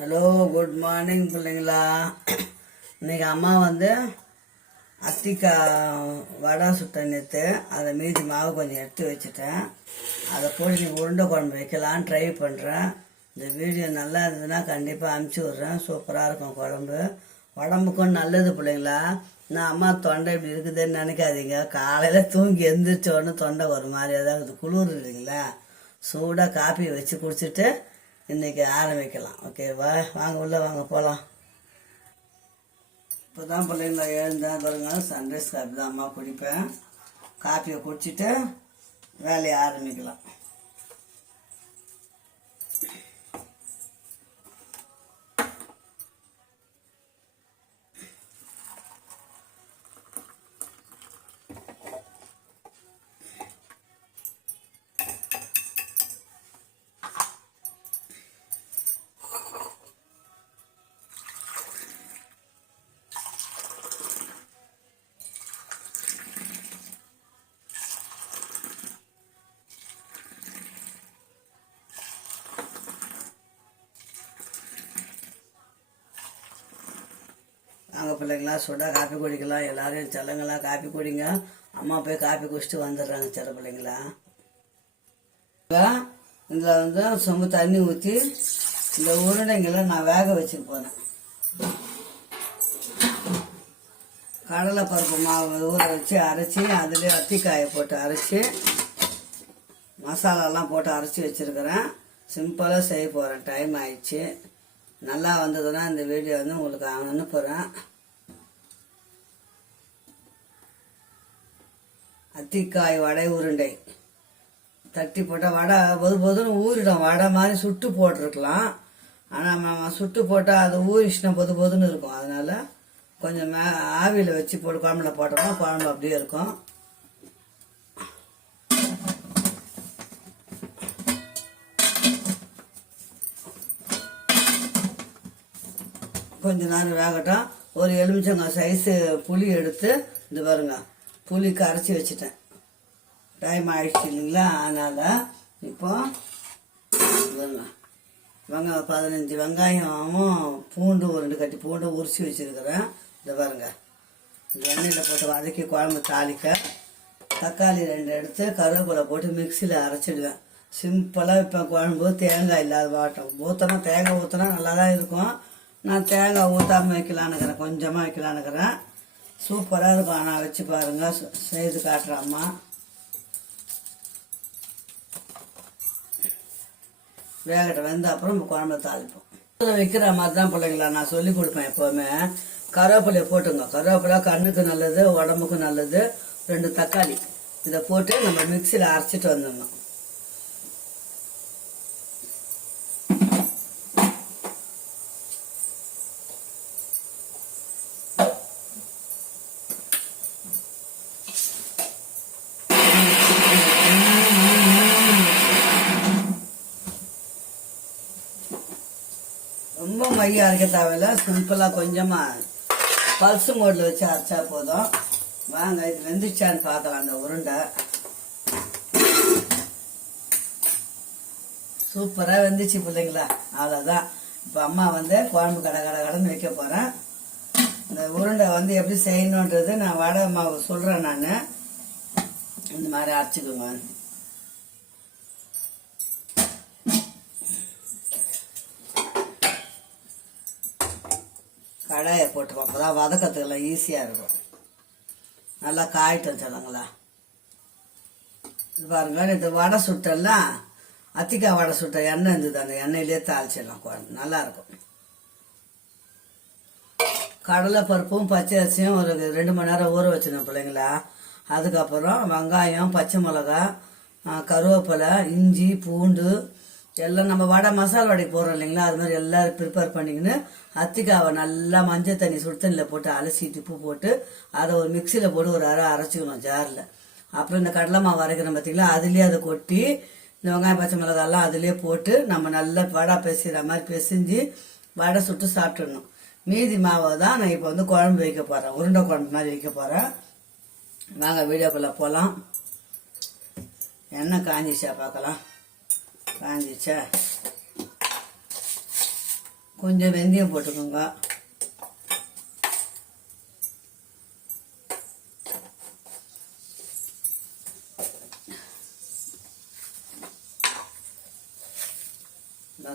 Hello, good morning பிள்ளைங்களா. இன்றைக்கி அம்மா அத்திக்காய் வடை சுட்ட நேற்று அதை மீதி மாவு கொஞ்சம் எடுத்து வச்சுட்டேன். அதை போட்டு நீங்கள் உருண்டை குழம்பு வைக்கலான்னு ட்ரை பண்ணுறேன். இந்த வீடியோ நல்லா இருந்ததுன்னா கண்டிப்பாக அனுப்பிச்சி விட்றேன். சூப்பராக இருக்கும் குழம்பு, உடம்புக்கும் நல்லது பிள்ளைங்களா. நான் அம்மா தொண்டை இப்படி இருக்குதுன்னு நினைக்காதீங்க. காலையில் தூங்கி எந்திரிச்சோடனே தொண்டை ஒரு மாதிரியாக தான் இருக்குது. குளிர் இல்லைங்களா, சூடாக காப்பி வச்சு குடிச்சிட்டு இன்றைக்கி ஆரம்பிக்கலாம். ஓகேவா, வாங்க உள்ளே வாங்க போகலாம். இப்போ தான் பிள்ளைங்கள எழுந்தேன் பாருங்க. சன்ரைஸ் காப்பி தான் அம்மா குடிப்பேன். காப்பியை குடிச்சிட்டு வேலையை ஆரம்பிக்கலாம். நாங்கள் பிள்ளைங்களா சுட காப்பி குடிக்கலாம். எல்லோரும் செல்லங்களாம் காப்பி குடிங்க. அம்மா போய் காப்பி குடிச்சிட்டு வந்துடுறாங்க சில பிள்ளைங்களா. இதில் சொம்பு தண்ணி ஊற்றி இந்த உருண்டைங்கெல்லாம் நான் வேக வச்சுட்டு போனேன். கடலை பருப்பு மாவு ஊற வச்சு அரைச்சி அதிலே அத்திக்காயை போட்டு அரைச்சி மசாலாலாம் போட்டு அரைச்சி வச்சுருக்கிறேன். சிம்பிளாக செய்ய போகிறேன். டைம் ஆயிடுச்சு. நல்லா வந்ததுன்னா இந்த வீடியோ உங்களுக்கு அனுப்புகிறேன். அத்திக்காய் வடை உருண்டை தட்டி போட்டால் வடை பொதுன்னு ஊறிடும். வடை மாதிரி சுட்டு போட்டிருக்கலாம். ஆனால் சுட்டு போட்டால் அது ஊறிச்சுனா பொதுன்னு இருக்கும். அதனால் கொஞ்சம் ஆவியில் வச்சு போட்டு குழம்புல போட்டோம்னா குழம்பு அப்படியே இருக்கும். கொஞ்ச நேரம் வேகட்டும். ஒரு எலுமிச்சங்காய் சைஸு புளி எடுத்து இது பாருங்க, புளி கரைச்சி வச்சுட்டேன். டைம் ஆயிடுச்சு இல்லைங்களா, அதனால் இப்போ வெங்காயம் 15 வெங்காயமும் பூண்டு 2 கட்டி பூண்டு உரிச்சி வச்சுருக்கிறேன். இதை பாருங்க, இந்த எண்ணெயில் போட்டு வதக்கி குழம்பு தாளிக்க தக்காளி 2 எடுத்து கருவேப்பிலை போட்டு மிக்சியில் அரைச்சிடுவேன். சிம்பிளாக இப்போ குழம்பு தேங்காய் இல்லாத வாட்டம் ஊற்றினா தேங்காய் ஊற்றினா நல்லா தான் இருக்கும். நான் தேங்காய் ஊற்றாமல் வைக்கலான்னுக்கிறேன், கொஞ்சமாக வைக்கலான்னுக்கிறேன். சூப்பராக இருக்கும். ஆனால் வச்சு பாருங்கள், செய்து காட்டுறாம்மா. வேகட்டை வெந்த அப்புறம் குழம்புல தாளிப்போம். வைக்கிற மாதிரி தான் பிள்ளைங்களா நான் சொல்லி கொடுப்பேன் எப்போவுமே. கருவேப்பிலையை போட்டுங்க. கருவேப்பிலை கண்ணுக்கு நல்லது, உடம்புக்கு நல்லது. 2 தக்காளி இதை போட்டு நம்ம மிக்சியில் அரைச்சிட்டு வந்துடணும். ரொம்ப மையாக அரைக்க தேவையில்லை. சிம்பிளாக கொஞ்சமாக பல்சு மோடில் வச்சு அரைச்சா போதும். வாங்க இது வெந்துச்சான்னு பார்க்கலாம். அந்த உருண்டை சூப்பராக வெந்துச்சு பிள்ளைங்களா. அவ்வளோதான். இப்போ அம்மா குழம்பு கடன்னு வைக்க போகிறேன். இந்த உருண்டை எப்படி செய்யணுன்றது நான் வடை மாவு சொல்கிறேன். நான் இந்த மாதிரி அரைச்சிக்குங்க. கடாயை போட்டுப்போம், அப்போ தான் வதக்கத்துக்கெல்லாம் ஈஸியாக இருக்கும். நல்லா காயிட்டும் சொல்லுங்களா. இது பாருங்க, இது வடை சுட்டெல்லாம் அத்திக்காய் வடை சுட்ட எண்ணெய் இருந்தது. அந்த எண்ணெயிலே தாளிச்சிடலாம். குழம்பு நல்லாயிருக்கும். கடலை பருப்பும் பச்சை அரிசியும் ஒரு 2 மணி நேரம் ஊற வச்சிடணும் பிள்ளைங்களா. அதுக்கப்புறம் வெங்காயம், பச்சை மிளகா, கருவேப்பிலை, இஞ்சி, பூண்டு எல்லாம் நம்ம வடை மசாலா வடை போடுறோம் இல்லைங்களா, அது மாதிரி எல்லாம் ப்ரிப்பேர் பண்ணிக்கின்னு அத்திக்காவை நல்லா மஞ்சள் தண்ணி சுடு தண்ணியில் போட்டு அலசிட்டு உப்பு போட்டு அதை ஒரு மிக்சியில் போட்டு ஒரு அரைச்சிக்கணும் ஜாரில். அப்புறம் இந்த கடலை மாவு அரைக்கிறோம் பார்த்தீங்களா, அதுலேயே அதை கொட்டி இந்த வெங்காயம் பச்சை மிளகாலாம் அதுலேயே போட்டு நம்ம நல்லா வடை பிசைகிற மாதிரி பிசைஞ்சு வடை சுட்டு சாப்பிட்டுடணும். மீதி மாவை தான் நான் இப்போ குழம்பு வைக்க போகிறேன். உருண்டை குழம்பு மாதிரி வைக்க போகிறேன். வாங்க வீடியோக்குள்ளே போகலாம். எண்ணெய் காஞ்சிச்சா பார்க்கலாம். காஞ்சிச்சா கொஞ்சம் வெந்தயம் போட்டுக்கோங்க.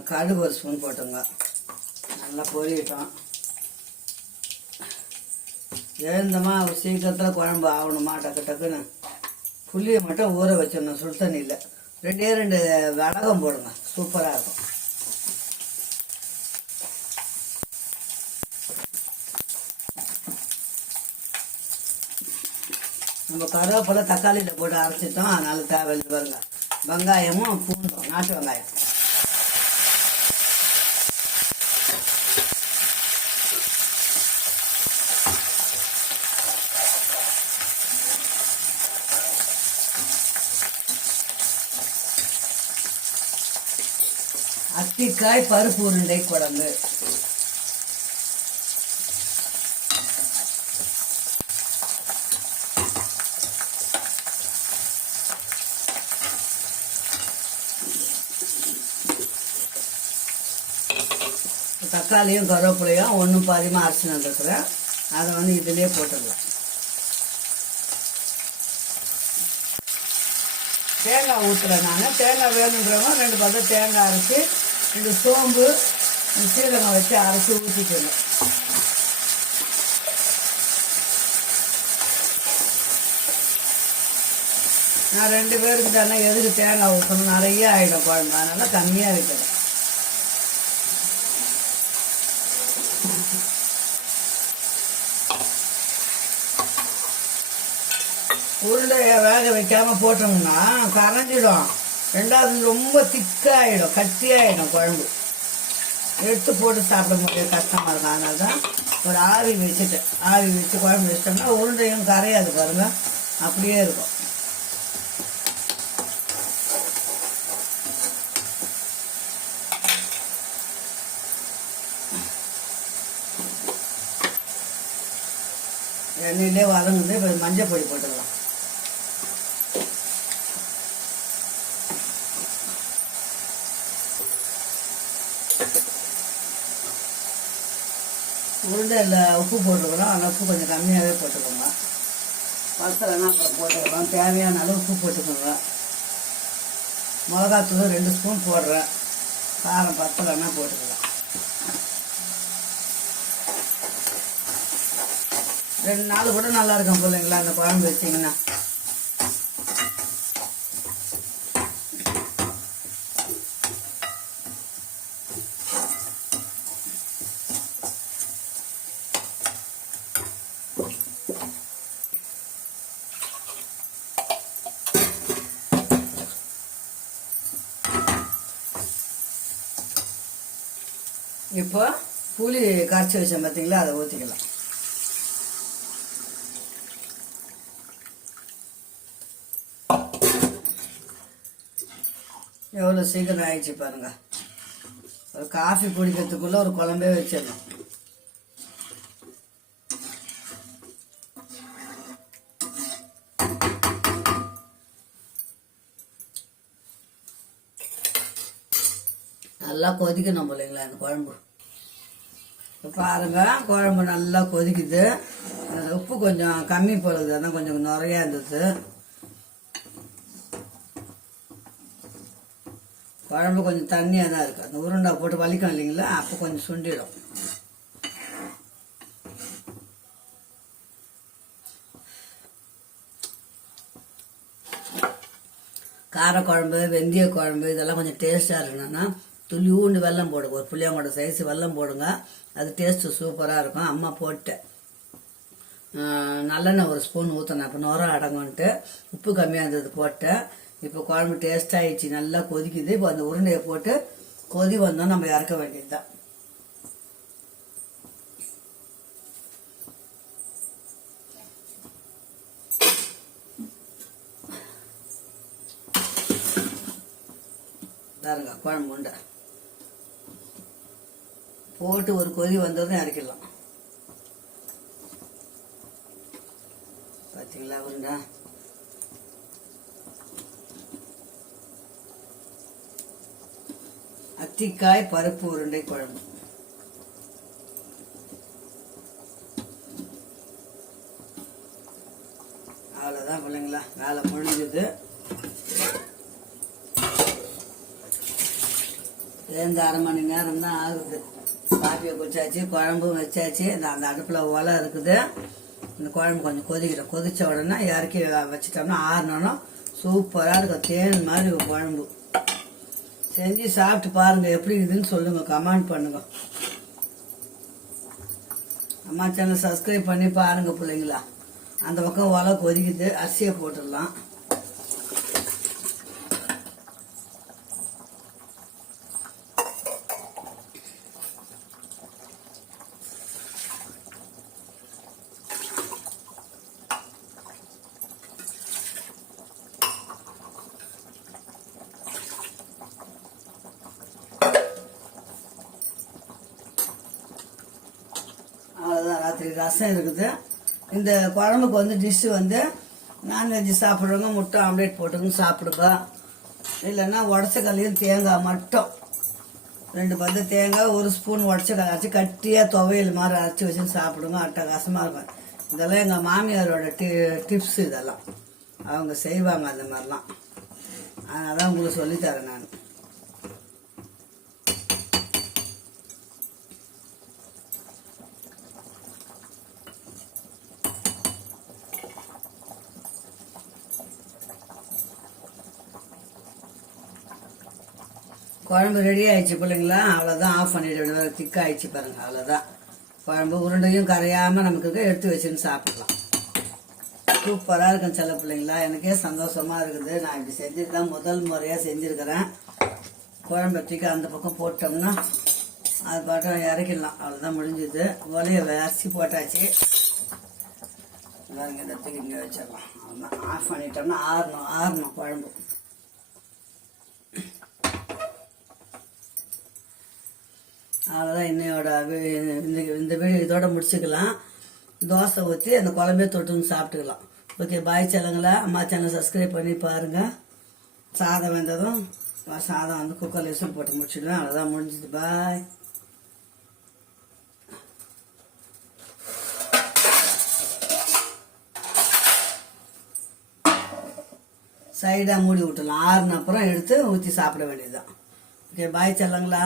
கடுகு ஒரு ஸ்பூன் போட்டுங்க. நல்லா பொரியட்டும். எழுந்தமா ஒரு சீக்கிரத்தில் குழம்பு ஆகணுமா டக்கு டக்குன்னு புளியை மட்டும் ஊற வச்சிடணும் சுடு தண்ணியில். 2 வடகம் போடுங்க, சூப்பராக இருக்கும். நம்ம கருவேப்பிலை தக்காளியில் போட்டு அரைச்சிட்டோம், அதனால தேவையில்லை. பாருங்க, வெங்காயமும் பூண்டும், நாட்டு வெங்காயம். அத்திக்காய் பருப்பு உருண்டை குழம்பு. தக்காளியும் கருவேப்பிலையும் ஒன்றும் பாதியமாக அரைச்சி வந்துருக்குறேன். அதை இதிலே போட்டுடலாம். தேங்காய் ஊற்றுறேன் நான். தேங்காய் வேணுன்றவங்க 2 பதம் தேங்காய் அரைச்சி 2 சோம்பு சீரகம் வச்சு அரைச்சி ஊற்றிக்கணும். நான் 2 பேருக்கு தானே எதுக்கு தேங்காய் ஊற்றணும், நிறைய ஆகிடும் குழம்பு, அதனால் கம்மியாக வைக்கிறேன். உருண்டையை வேக வைக்காமல் போட்டோம்னா கரைஞ்சிடும். 2வது ரொம்ப திக்காகிடும், கட்டியாகிடும் குழம்பு. எடுத்து போட்டு சாப்பிட முடியாது, கஷ்டமாக இருக்கும். அதனால தான் ஒரு ஆவி வச்சு குழம்பு வச்சிட்டோம்னா உருண்டையும் கரையாது. பாருங்க, அப்படியே இருக்கும். எண்ணெயிலே வதங்குது. இப்போ மஞ்சள் பொடி போட்டுடலாம். உருண்டையில் உப்பு போட்டுக்கலாம், ஆனால் உப்பு கொஞ்சம் கம்மியாகவே போட்டுக்கோங்க. பத்தலைன்னா அப்புறம் போட்டுக்கலாம். தேவையான அளவு உப்பு போட்டுக்கோங்க. மிளகாத்தூள் 2 ஸ்பூன் போடுறேன். காரம் பத்தலைன்னா போட்டுக்கலாம். 2 நாள் கூட நல்லா இருக்கும் பிள்ளைங்களா அந்த குழம்பு வச்சிங்கன்னா. இப்போ புளி கரைச்சி வச்சேன் பார்த்தீங்களா, அதை ஊற்றிக்கலாம். எவ்வளோ சீக்கிரம் ஆயிடுச்சு பாருங்க. ஒரு காஃபி குடிக்கிறதுக்குள்ள ஒரு குழம்பே வச்சிடணும். நல்லா கொதிக்கணும் இல்லைங்களா அந்த குழம்பு. பாருங்க, குழம்பு நல்லா கொதிக்குது. உப்பு கொஞ்சம் கம்மி போடுது, அதான் கொஞ்சம் நிறையா இருந்தது. குழம்பு கொஞ்சம் தண்ணியாக தான் இருக்குது. அந்த உருண்டை போட்டு வலிக்கும் இல்லைங்களா, அப்போ கொஞ்சம் சுண்டிடும். காரக்குழம்பு, வெந்தய குழம்பு இதெல்லாம் கொஞ்சம் டேஸ்ட்டாக இருக்கணும்னா துளியூண்டு வெல்லம் போடுங்க. ஒரு புளியாங்கோட சைஸ் வெல்லம் போடுங்க, அது டேஸ்ட்டு சூப்பராக இருக்கும். அம்மா போட்டேன். நல்லெண்ணெய் 1 ஸ்பூன் ஊற்றினேன். அப்போ நுர அடங்குன்ட்டு உப்பு கம்மியாக இருந்தது போட்டேன். இப்போ குழம்பு டேஸ்ட் ஆகிடுச்சு, நல்லா கொதிக்குது. இப்போ அந்த உருண்டையை போட்டு கொதி வந்தோம் நம்ம இறக்க வேண்டியது தான். பாருங்க, குழம்பு உண்டை போட்டு ஒரு கொதி வந்ததும் இறக்கிடலாம். பார்த்தீங்களா உருண்டை? அத்திக்காய் பருப்பு உருண்டை குழம்பு. அவ்வளோதான் பிள்ளைங்களா, வேலை முடிஞ்சுது. இந்த அரை மணி நேரம் தான் ஆகுது. காப்பியை குடிச்சாச்சு, குழம்பும் வச்சாச்சு. அந்த அடுப்பில் ஒலை இருக்குது. இந்த குழம்பு கொஞ்சம் கொதிக்கிறோம். கொதித்த உடனே இறக்கி வச்சிட்டோம்னா ஆறினோன்னா சூப்பராக இருக்கும். தேன் மாதிரி ஒரு குழம்பு. செஞ்சு சாப்பிட்டு பாருங்கள், எப்படி இருக்குதுன்னு சொல்லுங்கள், கமெண்ட் பண்ணுங்கள். அம்மா சேனல் சப்ஸ்கிரைப் பண்ணி பாருங்கள் பிள்ளைங்களா. அந்த பக்கம் ஒலை கொதிக்குது, அரிசியை போட்டுடலாம். அவ்வளோதான், ராத்திரி ரசம் இருக்குது. இந்த குழம்புக்கு வந்து டிஷ்ஷு வந்து நான்வெஜ் சாப்பிட்றவங்க முட்டை ஆம்லேட் போட்டுன்னு சாப்பிடுங்க. இல்லைன்னா உடச்சக்கல்லையும் தேங்காய் மட்டும் 2 பத்து தேங்காய் 1 ஸ்பூன் உடச்சக்கல் அரைச்சி கட்டியாக துவையல் மாதிரி அரைச்சி வச்சுன்னு சாப்பிடுங்க. அட்டகாசமாக இருக்கும். இதெல்லாம் எங்கள் மாமியாரோட டிப்ஸ். இதெல்லாம் அவங்க செய்வாங்க அந்த மாதிரிலாம். அதனால தான் உங்களுக்கு சொல்லித்தரேன் நான். குழம்பு ரெடி ஆயிடுச்சு பிள்ளைங்களா. அவ்வளோதான், ஆஃப் பண்ணிட்டு திக்காயிடுச்சு பாருங்க. அவ்வளோதான், குழம்பு உருண்டையும் கரையாமல் நமக்கு எடுத்து வச்சுன்னு சாப்பிடலாம். சூப்பராக இருக்கும் சில பிள்ளைங்களா. எனக்கே சந்தோஷமாக இருக்குது. நான் இப்படி செஞ்சது தான் முதல் முறையாக செஞ்சுருக்கிறேன். குழம்பு தூக்கி அந்த பக்கம் போட்டோம்னா அது பாட்டம் இறக்கிடலாம். அவ்வளோதான், முடிஞ்சுது. ஒலையை அரிசி போட்டாச்சு. இந்த தூக்கி இங்கே வச்சிடலாம். அவ்வளோதான், ஆஃப் பண்ணிட்டோம்னா ஆறணும் குழம்பு. அவ்வளோதான், இந்த வீடியோ இதோட முடிச்சுக்கலாம். தோசை ஊற்றி அந்த குழம்பே தொட்டுன்னு சாப்பிட்டுக்கலாம். ஓகே, பாய் சேனங்களா. அம்மா சேனல் சப்ஸ்கிரைப் பண்ணி பாருங்கள். சாதம் வெந்ததும் சாதம் வந்து குக்கரில் விசில் போட்டு முடிச்சுடுவேன். அவ்வளோதான், முடிஞ்சுது. பாய். சைடாக மூடி விட்டுலாம். ஆறுன அப்புறம் எடுத்து ஊற்றி சாப்பிட வேண்டியதுதான். ஓகே, பாய் சேனங்களா.